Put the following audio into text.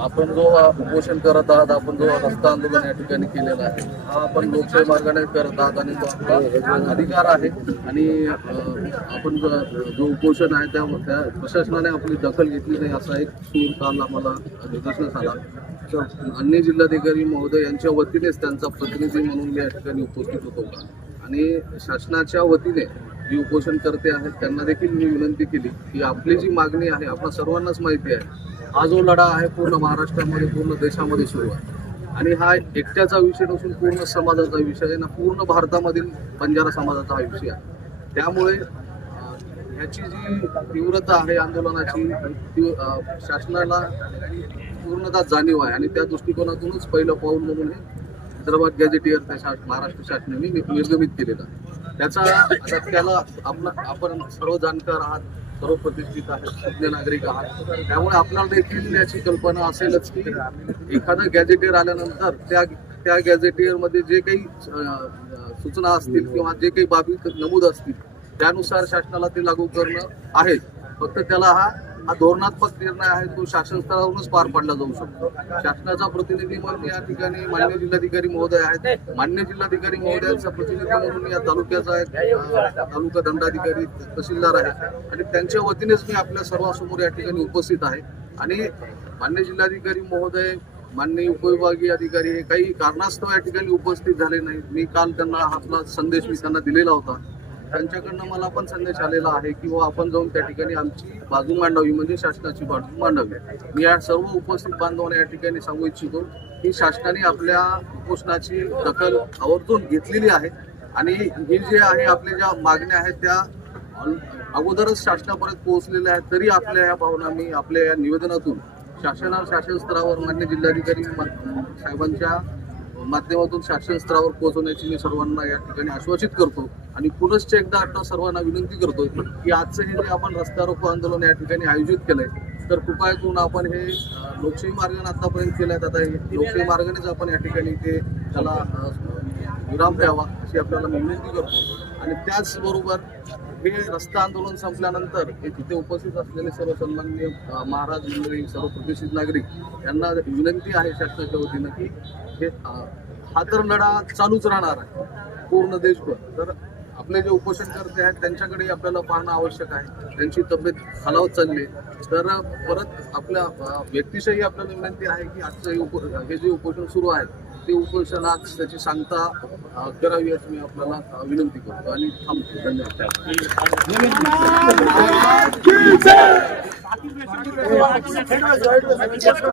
आपण जो उपोषण करत आहात आपण जो रस्ता आंदोलन या ठिकाणी केलेला आहे हा आपण लोकशाही मार्गाने करत आहात आणि तो आपला अधिकार आहे. आणि आपण जो उपोषण आहे त्या प्रशासनाने आपली दखल घेतली नाही असा एक सूर काल आम्हाला निदर्शनास आला. तर अन्य जिल्हाधिकारी महोदय यांच्या वतीनेच त्यांचा प्रतिनिधी म्हणून या ठिकाणी उपस्थित होतो. आणि शासनाच्या वतीने जी उपोषण करते आहेत त्यांना देखील मी विनंती केली की आपली जी मागणी आहे आपल्या सर्वांनाच माहिती आहे हा जो लढा आहे पूर्ण महाराष्ट्रामध्ये पूर्ण देशामध्ये सुरू आहे. आणि हा एकट्याचा विषय नसून पूर्ण समाजाचा विषय आहे ना पूर्ण भारतामधील बंजारा समाजाचा हा विषय आहे. त्यामुळे ह्याची जी तीव्रता आहे आंदोलनाची शासनाला पूर्णतः जाणीव आहे आणि त्या दृष्टिकोनातूनच पहिलं पाऊल म्हणून हे हैदराबाद गॅझेटियर त्या शा- महाराष्ट्र शासनाने निर्गमित केलेलं. त्याचा आता त्याला आपला आपण सर्व जाणकार आहात सर्व प्रतिष्ठित आहेत तज्ञ नागरिक आहात. त्यामुळे आपल्याला देखील याची कल्पना असेलच की एखादं गॅझेटियर आल्यानंतर त्या त्या गॅझेटियरमध्ये जे काही सूचना असतील किंवा जे काही बाबी नमूद असतील त्यानुसार शासनाला ते लागू करणं आहे. फक्त त्याला हा हा धोरणात्मक निर्णय आहे तो शासन स्तरावरूनच पार पाडला जाऊ शकतो. शासनाचा प्रतिनिधी म्हणून या ठिकाणी मान्य जिल्हाधिकारी महोदय आहेत. मान्य जिल्हाधिकारी महोदयांचा प्रतिनिधी म्हणून या तालुक्याचा एक तालुका दंडाधिकारी तहसीलदार आहे. आणि त्यांच्या वतीनेच मी आपल्या सर्वांसमोर या ठिकाणी उपस्थित आहे. आणि मान्य जिल्हाधिकारी महोदय माननीय उपविभागीय अधिकारी हे काही कारणास्तव या ठिकाणी उपस्थित झाले नाही मी काल त्यांना आपला संदेश मी त्यांना दिलेला होता. त्यांच्याकडनं मला पण संदेश आलेला आहे की व आपण जाऊन त्या ठिकाणी आमची बाजू मांडावी म्हणजे शासनाची बाजू मांडावी. मी या सर्व उपस्थित बांधवांना या ठिकाणी सांगू इच्छितो की शासनाने आपल्या उपोषणाची दखल आवर्जून घेतलेली आहे. आणि हे जे आहे आपल्या ज्या मागण्या आहेत त्या अगोदरच शासनापर्यंत पोहोचलेल्या आहेत तरी आपल्या या भावना मी आपल्या या निवेदनातून शासना शासन स्तरावर मान्य जिल्हाधिकारी साहेबांच्या माध्यमातून शासन स्तरावर पोहोचवण्याची मी सर्वांना या ठिकाणी आश्वासित करतो. आणि पुनश्च एकदा आता सर्वांना विनंती करतो की आजचं हे जे आपण रस्ता रोको आंदोलन या ठिकाणी आयोजित केलंय तर कृपया करून आपण हे लोकशाही मार्गाने आतापर्यंत केलंय आता हे लोकशाही मार्गानेच आपण या ठिकाणी ते त्याला विराम द्यावा अशी आपल्याला विनंती करतो. आणि त्याचबरोबर हे रस्ता आंदोलन संपल्यानंतर हे तिथे उपस्थित असलेले सर्व सन्मान्य महाराज मंडळी सर्व प्रतिष्ठित नागरिक यांना विनंती आहे शासनाच्या वतीनं की हे हातरनडा हा तर लढा चालूच राहणार आहे पूर्ण देशभर. तर आपले जे उपोषणकर्ते आहेत त्यांच्याकडे आपल्याला पाहणं आवश्यक आहे. त्यांची तब्येत खालावत चालली आहे. तर परत आपल्या अं, व्यक्तिशही आपल्याला विनंती आहे की आजचं उप हे जे उपोषण सुरू आहे ते उपोषण आज त्याची सांगता करावी अशी मी आपल्याला विनंती करतो आणि थांबतो. धन्यवाद.